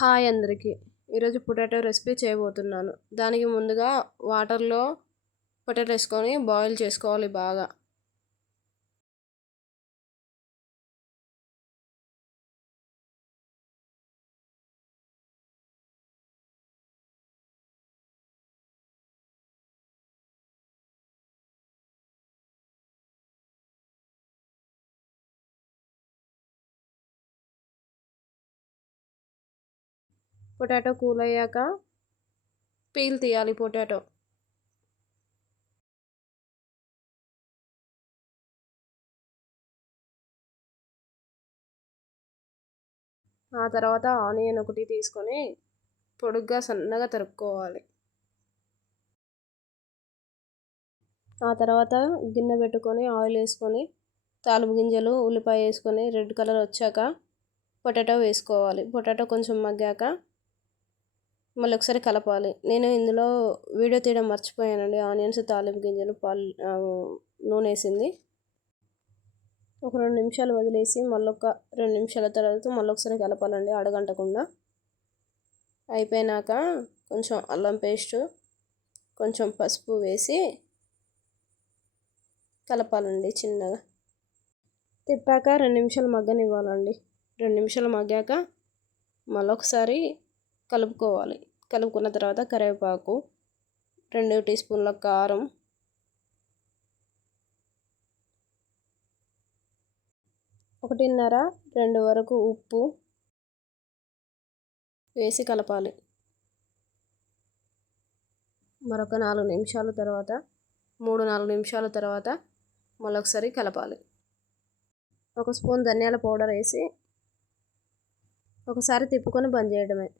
Hi అందరికీ. ఈరోజు potato recipe చేయబోతున్నాను. దానికి ముందుగా వాటర్లో పొటాటో వేసుకొని బాయిల్ చేసుకోవాలి బాగా. పొటాటో కూల్ అయ్యాక పీల్ తీయాలి పొటాటో. ఆ తర్వాత ఆనియన్ ఒకటి తీసుకొని పొడుగ్గా సన్నగా తరుక్కోవాలి. ఆ తర్వాత గిన్నె పెట్టుకొని ఆయిల్ వేసుకొని తాలింపు గింజలు ఉల్లిపాయ వేసుకొని రెడ్ కలర్ వచ్చాక పొటాటో వేసుకోవాలి. పొటాటో కొంచెం మగ్గాక మళ్ళీ ఒకసారి కలపాలి. నేను ఇందులో వీడియో తీయడం మర్చిపోయానండి. ఆనియన్స్, తాలింపు గింజలు, నూనె వేసింది. ఒక 2 నిమిషాలు వదిలేసి మళ్ళొక 2 నిమిషాల తర్వాత మళ్ళొకసారి కలపాలండి అడగంటకుండా. అయిపోయినాక కొంచెం అల్లం పేస్టు, కొంచెం పసుపు వేసి కలపాలండి చిన్నగా. తిప్పాక 2 నిమిషాలు మగ్గనివ్వాలండి. 2 నిమిషాలు మగ్గాక మళ్ళొకసారి కలుపుకోవాలి. కలుపుకున్న తర్వాత కరివేపాకు, 2 టీ స్పూన్ల కారం, 1.5-2 వరకు ఉప్పు వేసి కలపాలి. మరొక 4 నిమిషాల తర్వాత 3-4 నిమిషాల తర్వాత మళ్ళొకసారి కలపాలి. 1 స్పూన్ ధనియాల పౌడర్ వేసి ఒకసారి తిప్పుకొని బంద్ చేయడమే.